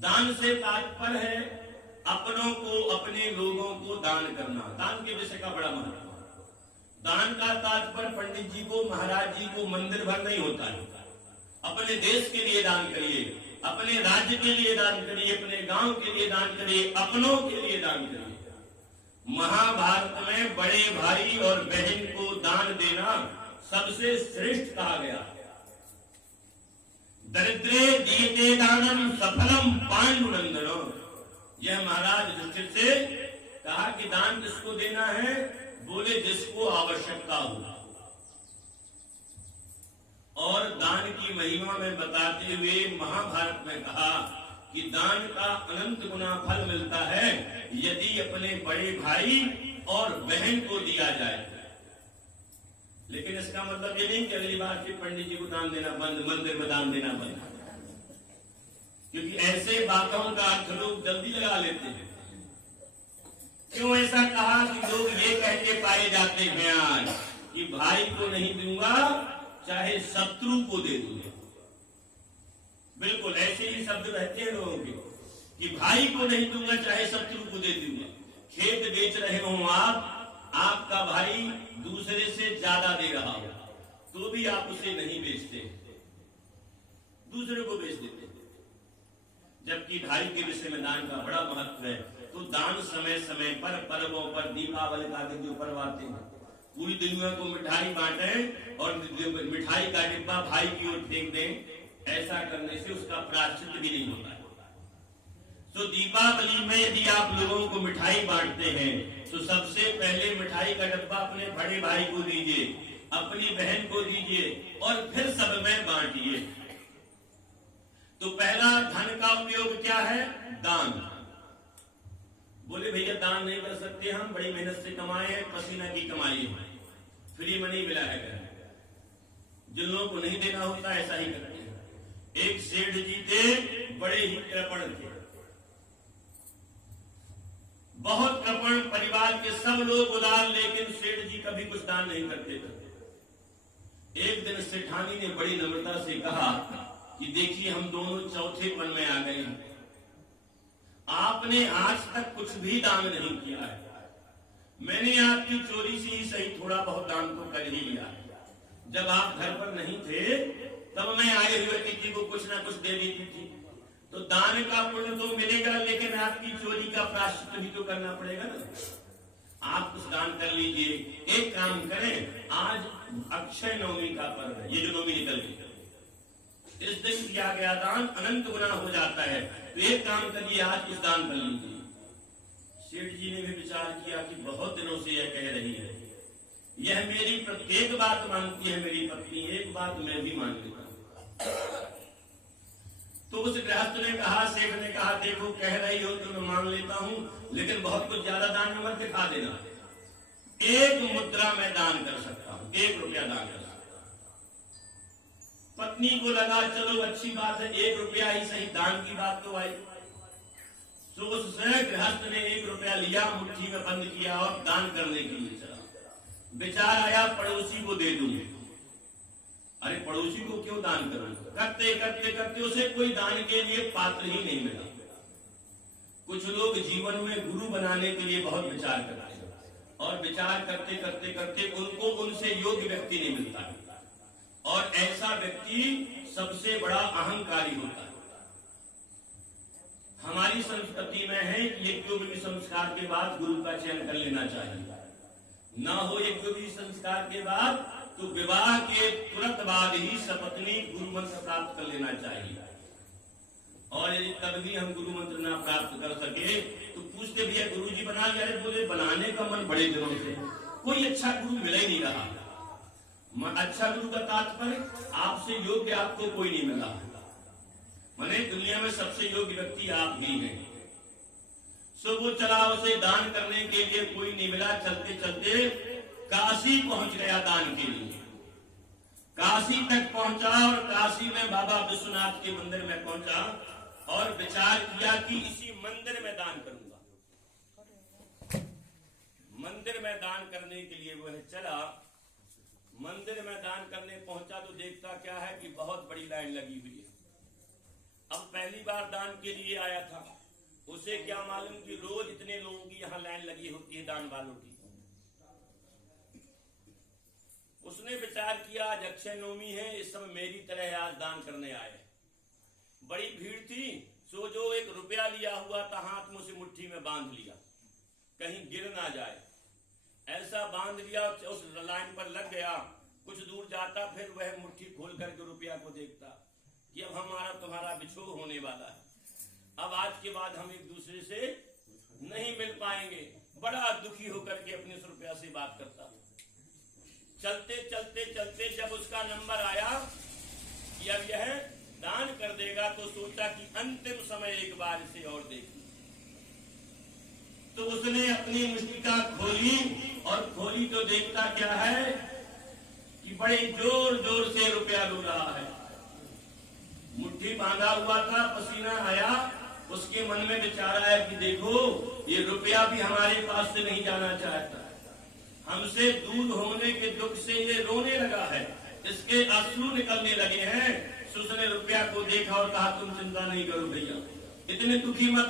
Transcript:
दान से तात्पर्य है अपनों को, अपने लोगों को दान करना। दान के विषय का बड़ा महत्व। दान का तात्पर्य पंडित जी को, महाराज जी को मंदिर भर नहीं होता है। अपने देश के लिए दान करिए, अपने राज्य के लिए दान करिए, अपने गांव के लिए दान करिए, अपनों के लिए दान करिए। महाभारत में बड़े भाई और बहन को दान देना सबसे श्रेष्ठ कहा गया। दरिद्रे दीयते दानम सफलम पांडुनंदनो। यह महाराज युधिष्ठिर से कहा कि दान किसको देना है? बोले जिसको आवश्यकता हो। और दान की महिमा में बताते हुए महाभारत में कहा कि दान का अनंत गुना फल मिलता है यदि अपने बड़े भाई और बहन को दिया जाए। लेकिन इसका मतलब ये नहीं कि अगली बार फिर पंडित जी को दान देना बंद, मंदिर में दान देना बंद, क्योंकि ऐसे बातों का अर्थ लोग जल्दी लगा लेते हैं। क्यों ऐसा कहा कि लोग ये कहते पाए जाते हैं आज कि भाई को नहीं दूंगा चाहे शत्रु को दे दूंगा। बिल्कुल ऐसे ही शब्द रहते हैं लोगों के कि भाई को नहीं दूंगा चाहे शत्रु को दे दूंगा। खेत बेच रहे हो आप, आपका भाई दूसरे से ज्यादा दे रहा हो तो भी आप उसे नहीं बेचते, दूसरे को बेच देते। जबकि भाई के विषय में दान का बड़ा महत्व है। तो दान समय समय पर, पर्वों पर, दीपावली का दिन जो पर्व आते हैं, पूरी दुनिया को मिठाई बांटे और मिठाई का डिब्बा भाई की ओर फेंक दें। ऐसा करने से उसका प्रायश्चित भी नहीं होता है। तो दीपावली में यदि आप लोगों को मिठाई बांटते हैं तो सबसे पहले मिठाई का डब्बा अपने बड़े भाई को दीजिए, अपनी बहन को दीजिए और फिर सब में बांटिए। तो पहला धन का उपयोग क्या है? दान। बोले भैया दान नहीं कर सकते, हम बड़ी मेहनत से कमाए हैं, पसीना की कमाई है, फ्री मनी मिला है। जिन लोगों को नहीं देना होता ऐसा ही करते हैं। एक सेठ जी थे, बड़े ही कृपण थे, बहुत कृपण, परिवार के सब लोग उदार, लेकिन सेठ जी कभी कुछ दान नहीं करते थे। एक दिन सेठानी ने बड़ी नम्रता से कहा कि देखिए हम दोनों चौथे पन में आ गए हैं, आपने आज तक कुछ भी दान नहीं किया है। मैंने आपकी चोरी से ही सही थोड़ा बहुत दान तो कर ही लिया। जब आप घर पर नहीं थे तब मैं आए हुए अतिथि को कुछ ना कुछ दे देती थी। तो दान का पुण्य तो मिलेगा, लेकिन आपकी चोरी का प्रायश्चित भी तो करना पड़ेगा ना। आप कुछ दान कर लीजिए। एक काम करें, आज अक्षय नवमी का पर्व है, ये जो नवमी निकल गई, इस दिन किया गया दान अनंत गुना हो जाता है। तो एक काम करिए, आज कुछ दान कर लीजिए। सेठ जी ने भी विचार किया कि बहुत दिनों से यह कह रही है, यह मेरी प्रत्येक बात मानती है मेरी पत्नी, एक बात मैं भी मान लेता हूं। तो उस गृहस्थ ने कहा, सेठ ने कहा, देखो कह रही हो तो मैं मान लेता हूं, लेकिन बहुत कुछ ज्यादा दान में मत दिखा देना। 1 मुद्रा में दान कर सकता हूं, 1 रुपया दान कर सकता हूं। पत्नी को लगा चलो अच्छी बात है, 1 रुपया ही सही, दान की बात तो आई। तो उस गृहस्थ ने 1 रुपया लिया, मुट्ठी में बंद किया और दान करने के लिए चला। विचार आया पड़ोसी को दे दूं। अरे पड़ोसी को क्यों दान करूं? करते करते करते उसे कोई दान के लिए पात्र ही नहीं मिला। कुछ लोग जीवन में गुरु बनाने के लिए बहुत विचार करते हैं और विचार करते करते करते उनको उनसे योग्य व्यक्ति नहीं मिलता, और ऐसा व्यक्ति सबसे बड़ा अहंकारी होता है। हमारी संस्कृति में है कि यज्ञोपवीत संस्कार के बाद गुरु का चयन कर लेना चाहिए। ना हो यज्ञोपवीत संस्कार के बाद तो विवाह के तुरंत बाद ही सपत्नी गुरु मंत्र प्राप्त कर लेना चाहिए। और यदि तब भी हम गुरु मंत्र ना प्राप्त कर सके तो पूछते भैया गुरु जी बना लिया? बोले बनाने का मन बड़े दिनों से, कोई अच्छा गुरु मिल ही नहीं रहा। अच्छा गुरु का तात्पर्य आपसे योग्य आपको कोई नहीं मिला। माने दुनिया में सबसे योग्य व्यक्ति आप ही हैं। सो वो चला, उसे दान करने के लिए कोई नहीं मिला। चलते चलते काशी पहुंच गया दान के लिए। काशी तक पहुंचा और काशी में बाबा विश्वनाथ के मंदिर में पहुंचा और विचार किया कि इसी मंदिर में दान करूंगा। मंदिर में दान करने के लिए वह चला। मंदिर में दान करने पहुंचा तो देखता क्या है कि बहुत बड़ी लाइन लगी हुई है। अब पहले पहली बार दान के लिए आया था, उसे क्या मालूम कि रोज इतने लोगों की यहाँ लाइन लगी होती है दान वालों की। उसने विचार किया आज अक्षय नवमी है, इस समय मेरी तरह आज दान करने आए। बड़ी भीड़ थी, सो जो 1 रुपया लिया हुआ था हाथ में उसे मुट्ठी में बांध लिया, कहीं गिर ना जाए, ऐसा बांध लिया। उस लाइन पर लग गया, कुछ दूर जाता फिर वह मुट्ठी खोल करके रुपया को देखता कि अब हमारा तुम्हारा बिछोह होने वाला है, अब आज के बाद हम एक दूसरे से नहीं मिल पाएंगे। बड़ा दुखी होकर के अपने रुपया से बात करता। चलते चलते चलते जब उसका नंबर आया कि अब यह दान कर देगा, तो सोचा कि अंतिम समय एक बार इसे और देखी। तो उसने अपनी मुट्ठिका खोली, और खोली तो देखता क्या है कि बड़े जोर जोर से रुपया लो रहा है। मुट्ठी बांधा हुआ था, पसीना आया, उसके मन में विचार आया कि देखो ये रुपया भी हमारे पास से नहीं जाना चाहता, हमसे दूर होने के दुख से ये रोने लगा है, इसके आंसू निकलने लगे हैं। उसने रुपया को देखा और कहा तुम चिंता नहीं करो भैया, इतने दुखी मत